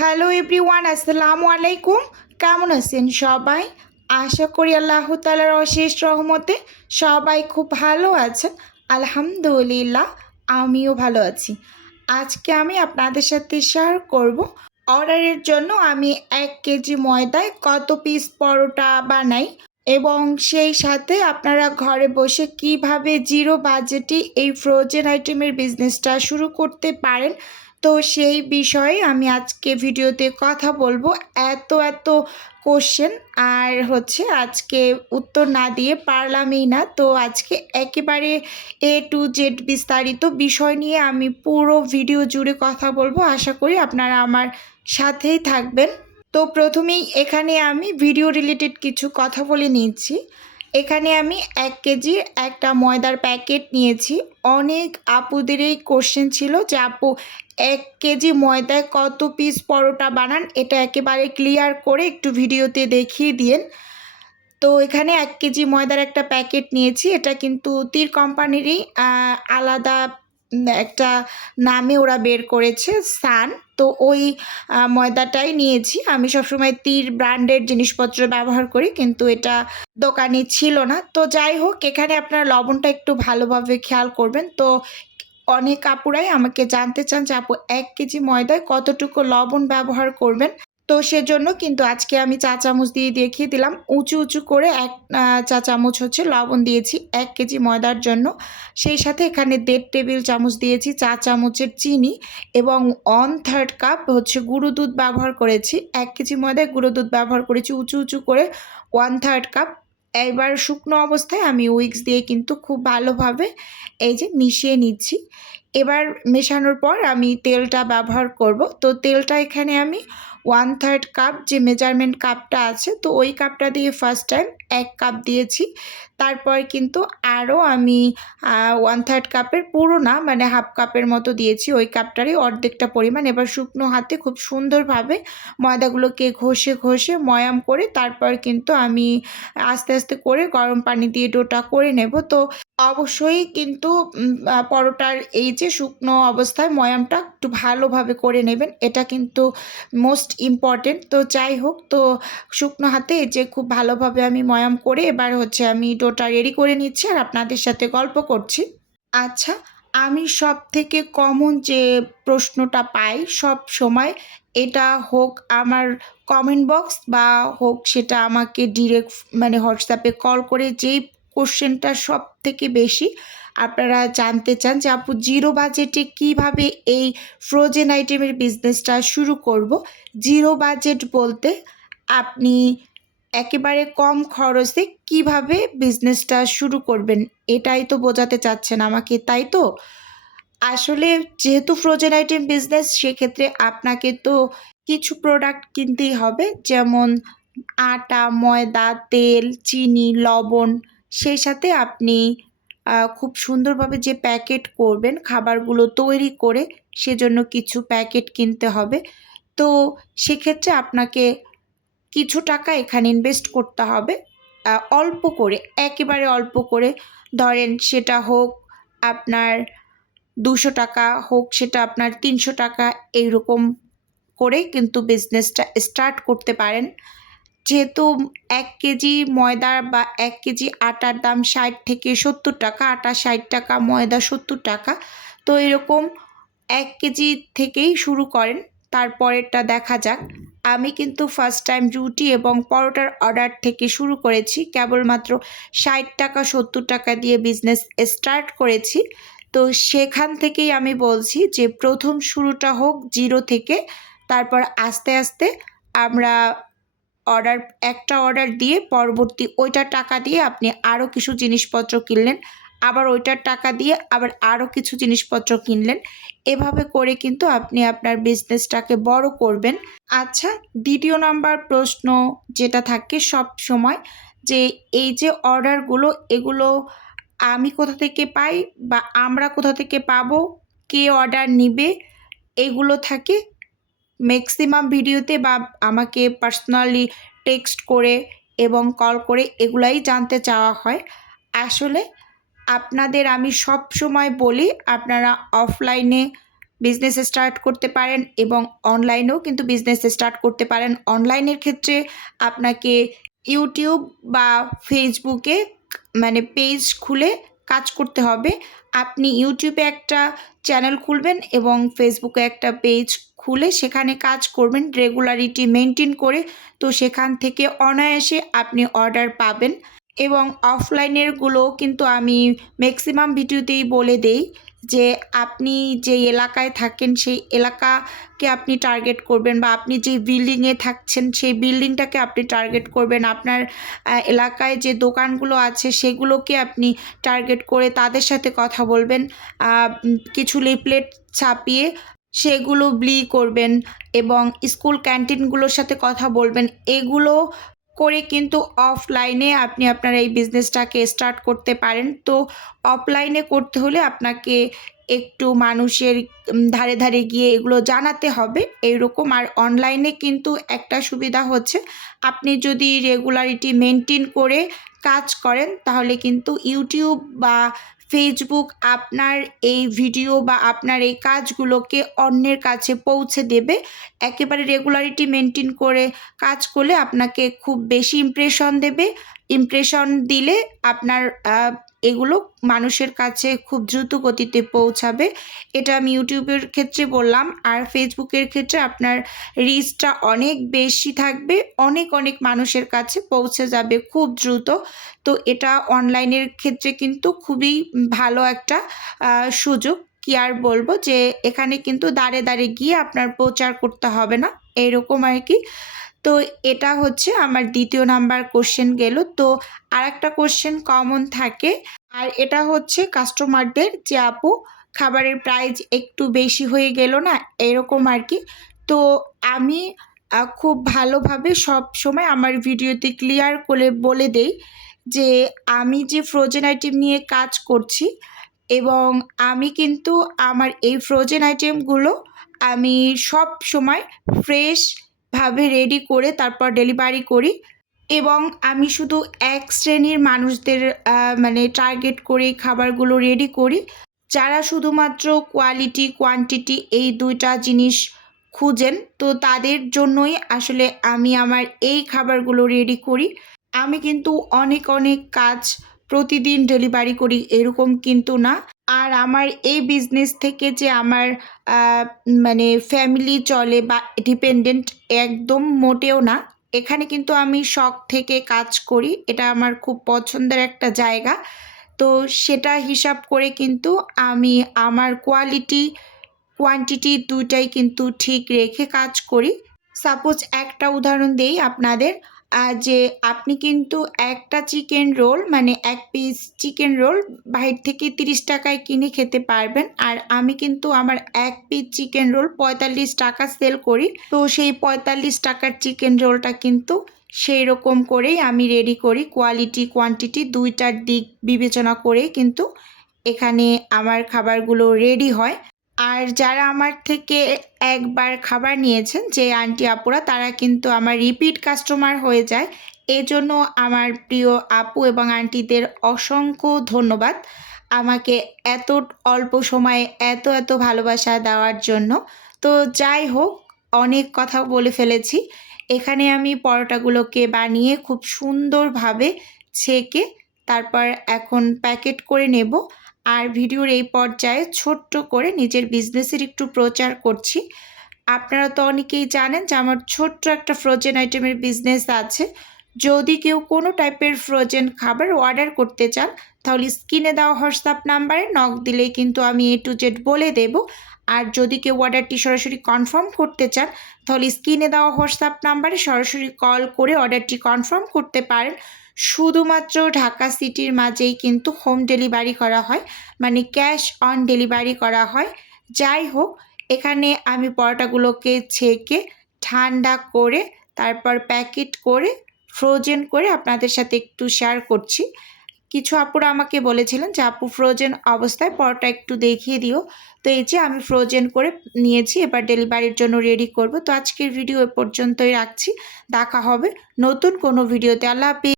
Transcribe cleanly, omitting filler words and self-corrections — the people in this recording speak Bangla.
হ্যালো এভরিওয়ান, আসসালামু আলাইকুম। কেমন আছেন সবাই? আশা করি আল্লাহ তাআলার অশেষ রহমতে সবাই খুব ভালো আছেন। আলহামদুলিল্লাহ, আমিও ভালো আছি। আজকে আমি আপনাদের সাথে শেয়ার করব অর্ডারের জন্য আমি 1 কেজি ময়দায় কত পিস পরোটা বানাই এবং সেই সাথে আপনারা ঘরে বসে কিভাবে জিরো বাজেটে এই ফ্রোজেন আইটেমের বিজনেসটা শুরু করতে পারেন। তো সেই বিষয়ে আমি আজকে ভিডিওতে কথা বলবো। এত কোশ্চেন আর আজকে উত্তর না দিয়ে পারলামই না। তো আজকে একেবারে A to Z বিস্তারিত বিষয় নিয়ে আমি পুরো ভিডিও জুড়ে কথা বলবো। আশা করি আপনারা আমার সাথেই থাকবেন। তো প্রথমেই এখানে আমি ভিডিও রিলেটেড কিছু কথা বলে নিচ্ছি। এখানে আমি 1 কেজির একটা ময়দার প্যাকেট নিয়েছি। অনেক আপুদের এই কোশ্চেন ছিল যে আপু 1 কেজি ময়দায় কত পিস পরোটা বানান, এটা একেবারে ক্লিয়ার করে একটু ভিডিওতে দেখিয়ে দিয়েন। তো এখানে 1 কেজি ময়দার একটা প্যাকেট নিয়েছি। এটা কিন্তু তীর কোম্পানিরই আলাদা একটা নামে ওরা বের করেছে, সান। তো ওই ময়দাটাই নিয়েছি। আমি সবসময় তীর ব্র্যান্ডের জিনিসপত্র ব্যবহার করি, কিন্তু এটা দোকানে ছিল না। তো যাই হোক, এখানে আপনার লবণটা একটু ভালোভাবে খেয়াল করবেন। তো অনেক আপুরাই আমাকে জানতে চান যে আপু 1 কেজি ময়দায় কতটুকু লবণ ব্যবহার করবেন। তো সেজন্য কিন্তু আজকে আমি চা চামচ দিয়ে দেখিয়ে দিলাম। উঁচু করে 1 চা চামচ লবণ দিয়েছি 1 কেজি ময়দার জন্য। সেই সাথে এখানে 1.5 টেবিল চামচ দিয়েছি চা চামচের চিনি এবং 1/3 কাপ গুঁড়ো দুধ ব্যবহার করেছি। 1 কেজি ময়দায় গুঁড়ো দুধ ব্যবহার করেছি উঁচু করে 1/3 কাপ। এবার শুকনো অবস্থায় আমি উইক্স দিয়ে কিন্তু খুব ভালোভাবে এই যে মিশিয়ে নিচ্ছি। এবার মেশানোর পর আমি তেলটা ব্যবহার করব। তো তেলটা এখানে আমি 1/3 কাপ যে মেজারমেন্ট কাপটা আছে, তো ওই কাপটা দিয়ে ফার্স্ট টাইম 1 কাপ দিয়েছি। তারপর কিন্তু আরও আমি 1/3 কাপের পুরো না, মানে হাফ কাপের মতো দিয়েছি, ওই কাপটারই অর্ধেকটা পরিমাণ। এবার শুকনো হাতে খুব সুন্দরভাবে ময়দাগুলোকে ঘষে ময়াম করে তারপর কিন্তু আমি আস্তে করে গরম পানি দিয়ে ডোটা করে নেব। তো অবশ্যই কিন্তু পরোটার এই যে শুকনো অবস্থায় ময়ামটা একটু ভালোভাবে করে নেবেন, এটা কিন্তু মোস্ট ইম্পর্টেন্ট। তো যাই হোক, তো শুকনো হাতে এই যে খুব ভালোভাবে আমি ময়াম করে এবার আমি ডোটা রেডি করে নিচ্ছি আর আপনাদের সাথে গল্প করছি। আচ্ছা, আমি সবথেকে কমন যে প্রশ্নটা পাই সব সময়, এটা হোক আমার কমেন্ট বক্স বা হোক সেটা আমাকে ডিরেক্ট মানে হোয়াটসঅ্যাপে কল করে, যেই কোশ্চেনটা সবথেকে বেশি আপনারা জানতে চান যে আপু জিরো বাজেটে কিভাবে এই ফ্রোজেন আইটেমের বিজনেসটা শুরু করব। জিরো বাজেট বলতে আপনি একেবারে কম খরচে কিভাবে বিজনেসটা শুরু করবেন, এটাই তো বোঝাতে চাচ্ছেন আমাকে, তাই তো? আসলে যেহেতু ফ্রোজেন আইটেম বিজনেস, সেক্ষেত্রে আপনাকে তো কিছু প্রোডাক্ট কিনতেই হবে, যেমন আটা, ময়দা, তেল, চিনি, লবণ। সেই সাথে আপনি খুব সুন্দরভাবে যে প্যাকেট করবেন খাবারগুলো তৈরি করে, সেজন্য কিছু প্যাকেট কিনতে হবে। তো সেক্ষেত্রে আপনাকে কিছু টাকা এখানে ইনভেস্ট করতে হবে, অল্প করে, একেবারে অল্প করে। ধরেন সেটা হোক আপনার 200 টাকা, হোক সেটা আপনার 300 টাকা, এইরকম করে কিন্তু বিজনেসটা স্টার্ট করতে পারেন। যেহেতু 1 কেজি ময়দা বা 1 কেজি আটার দাম 60 থেকে 70 টাকা, আটা 60 টাকা, ময়দা 70 টাকা। তো এরকম 1 কেজি থেকেই শুরু করেন, তারপরেরটা দেখা যাক। আমি কিন্তু ফার্স্ট টাইম রুটি এবং পরোটার অর্ডার থেকে শুরু করেছি, কেবলমাত্র 60 টাকা 70 টাকা দিয়ে বিজনেস স্টার্ট করেছি। তো সেখান থেকেই আমি বলছি যে প্রথম শুরুটা হোক জিরো থেকে, তারপর আস্তে আমরা একটা অর্ডার দিয়ে পরবর্তী ওইটার টাকা দিয়ে আপনি আরও কিছু জিনিসপত্র কিনলেন, আবার ওইটার টাকা দিয়ে আবার আরও কিছু জিনিসপত্র কিনলেন। এভাবে করে কিন্তু আপনি আপনার বিজনেসটাকে বড় করবেন। আচ্ছা, দ্বিতীয় নাম্বার প্রশ্ন যেটা থাকে সব সময়, যে এই যে অর্ডারগুলো, এগুলো আমি কোথা থেকে পাই বা আমরা কোথা থেকে পাবো, কে অর্ডার নিবে, এগুলো থাকে ম্যাক্সিমাম ভিডিওতে, বা আমাকে পার্সোনালি টেক্সট করে এবং কল করে এগুলাই জানতে চাওয়া হয়। আসলে আপনাদের আমি সব সময় বলি, আপনারা অফলাইনে বিজনেস স্টার্ট করতে পারেন এবং অনলাইনেও কিন্তু বিজনেস স্টার্ট করতে পারেন। অনলাইনের ক্ষেত্রে আপনাকে ইউটিউব বা ফেসবুকে মানে পেজ খুলে কাজ করতে হবে। আপনি ইউটিউবে একটা চ্যানেল খুলবেন এবং ফেসবুকে একটা পেজ খুলে সেখানে কাজ করবেন রেগুলারিটি মেনটেন করে। তো সেখান থেকে অনায়াসে আপনি অর্ডার পাবেন। এবং অফলাইনেরগুলোও কিন্তু আমি ম্যাক্সিমাম ভিডিওতেই বলে দেই যে আপনি যে এলাকায় থাকেন সেই এলাকাকে আপনি টার্গেট করবেন, বা আপনি যে বিল্ডিংয়ে থাকছেন সেই বিল্ডিংটাকে আপনি টার্গেট করবেন। আপনার এলাকায় যে দোকানগুলো আছে সেগুলোকে আপনি টার্গেট করে তাদের সাথে কথা বলবেন। কিছু লিফলেট ছাপিয়ে সেগুলো বিলি করবেন এবং স্কুল ক্যান্টিনগুলোর সাথে কথা বলবেন। এগুলো করে কিন্তু অফলাইনে আপনি আপনার এই বিজনেসটাকে স্টার্ট করতে পারেন। তো অফলাইনে করতে হলে আপনাকে একটু মানুষের ধারে ধারে গিয়ে এগুলো জানাতে হবে এইরকম। আর অনলাইনে কিন্তু একটা সুবিধা হচ্ছে, আপনি যদি রেগুলারিটি মেনটেন করে কাজ করেন তাহলে কিন্তু ইউটিউব বা ফেসবুক আপনার এই ভিডিও বা আপনার এই কাজগুলোকে অন্যের কাছে পৌঁছে দেবে। একেবারে রেগুলারিটি মেনটেন করে কাজ করলে আপনাকে খুব বেশি ইমপ্রেশন দেবে। ইমপ্রেশন দিলে আপনার এগুলো মানুষের কাছে খুব দ্রুত গতিতে পৌঁছাবে। এটা আমি ইউটিউবের ক্ষেত্রে বললাম। আর ফেসবুকের ক্ষেত্রে আপনার রিচটা অনেক বেশি থাকবে, অনেক অনেক মানুষের কাছে পৌঁছে যাবে খুব দ্রুত। তো এটা অনলাইনের ক্ষেত্রে কিন্তু খুবই ভালো একটা সুযোগ। কি আর বলবো, যে এখানে কিন্তু দাঁড়ে দাঁড়িয়ে গিয়ে আপনার প্রচার করতে হবে না, এইরকম আর কি। তো এটা হচ্ছে আমার দ্বিতীয় নাম্বার কোশ্চেন গেল। তো আরেকটা কোশ্চেন কমন থাকে, আর এটা হচ্ছে কাস্টমারদের যে আপু খাবারের প্রাইস একটু বেশি হয়ে গেল না, এরকম আর কি। তো আমি খুব ভালোভাবে সব সময় আমার ভিডিওতে ক্লিয়ার করে বলে দেই যে আমি যে ফ্রোজেন আইটেম নিয়ে কাজ করছি এবং আমি কিন্তু আমার এই ফ্রোজেন আইটেমগুলো আমি সব সময় ফ্রেশভাবে রেডি করে তারপর ডেলিভারি করি। এবং আমি শুধু এক শ্রেণীর মানুষদের মানে টার্গেট করে খাবারগুলো রেডি করি, যারা শুধুমাত্র কোয়ালিটি কোয়ান্টিটি এই দুইটা জিনিস খুঁজেন। তো তাদের জন্যই আসলে আমি আমার এই খাবারগুলো রেডি করি। আমি কিন্তু অনেক অনেক কাজ প্রতিদিন ডেলিভারি করি এরকম কিন্তু না। আর আমার এই বিজনেস থেকে যে আমার মানে ফ্যামিলি চলে বা ডিপেন্ডেন্ট, একদম মোটেও না। এখানে কিন্তু আমি শখ থেকে কাজ করি, এটা আমার খুব পছন্দের একটা জায়গা। তো সেটা হিসাব করে কিন্তু আমি আমার কোয়ালিটি কোয়ান্টিটি দুইটাই কিন্তু ঠিক রেখে কাজ করি। সাপোজ একটা উদাহরণ দেই আপনাদের, যে আপনি কিন্তু একটা চিকেন রোল মানে এক পিস চিকেন রোল বাইরে থেকে 30 টাকায় কিনে খেতে পারবেন। আর আমি কিন্তু আমার এক পিস চিকেন রোল 45 টাকা সেল করি। তো সেই 45 টাকার চিকেন রোলটা কিন্তু সেই রকম করেই আমি রেডি করি, কোয়ালিটি কোয়ান্টিটি দুইটার দিক বিবেচনা করে কিন্তু এখানে আমার খাবারগুলো রেডি হয়। আর যারা আমার থেকে একবার খাবার নিয়েছেন যে আন্টি আপুরা, তারা কিন্তু আমার রিপিট কাস্টমার হয়ে যায়। এজন্য আমার প্রিয় আপু এবং আন্টিদের অসংখ্য ধন্যবাদ আমাকে এত অল্প সময়ে এত এত ভালোবাসা দেওয়ার জন্য। তো যাই হোক, অনেক কথা বলে ফেলেছি। এখানে আমি পরোটাগুলোকে বানিয়ে খুব সুন্দরভাবে ছেঁকে তারপর এখন প্যাকেট করে নেব। আর ভিডিওর এই পর্যায়ে ছোট্ট করে নিজের বিজনেসের একটু প্রচার করছি। আপনারা তো অনেকেই জানেন যে আমার ছোট্ট একটা ফ্রোজেন আইটেমের বিজনেস আছে। যদি কেউ কোনো টাইপের ফ্রোজেন খাবার অর্ডার করতে চান তাহলে স্ক্রিনে দেওয়া হোয়াটসঅ্যাপ নাম্বারে নক দিলেই কিন্তু আমি A to Z বলে দেব। আর যদি কেউ অর্ডারটি সরাসরি কনফার্ম করতে চান তাহলে স্ক্রিনে দেওয়া হোয়াটসঅ্যাপ নাম্বারে সরাসরি কল করে অর্ডারটি কনফার্ম করতে পারেন। শুধুমাত্র ঢাকা সিটির মাঝেই কিন্তু হোম ডেলিভারি করা হয়, মানে ক্যাশ অন ডেলিভারি করা হয়। যাই হোক, এখানে আমি পরোটাগুলোকে ছেঁকে ঠান্ডা করে তারপর প্যাকেট করে ফ্রোজেন করে আপনাদের সাথে একটু শেয়ার করছি। কিছু আপুরা আমাকে বলেছিলেন যে আপু ফ্রোজেন অবস্থায় পরোটা একটু দেখিয়ে দিও। তো এই যে আমি ফ্রোজেন করে নিয়েছি, এবার ডেলিভারির জন্য রেডি করব। তো আজকের ভিডিও এ পর্যন্তই রাখছি, দেখা হবে নতুন কোনো ভিডিওতে। আল্লাহ হাফেজ।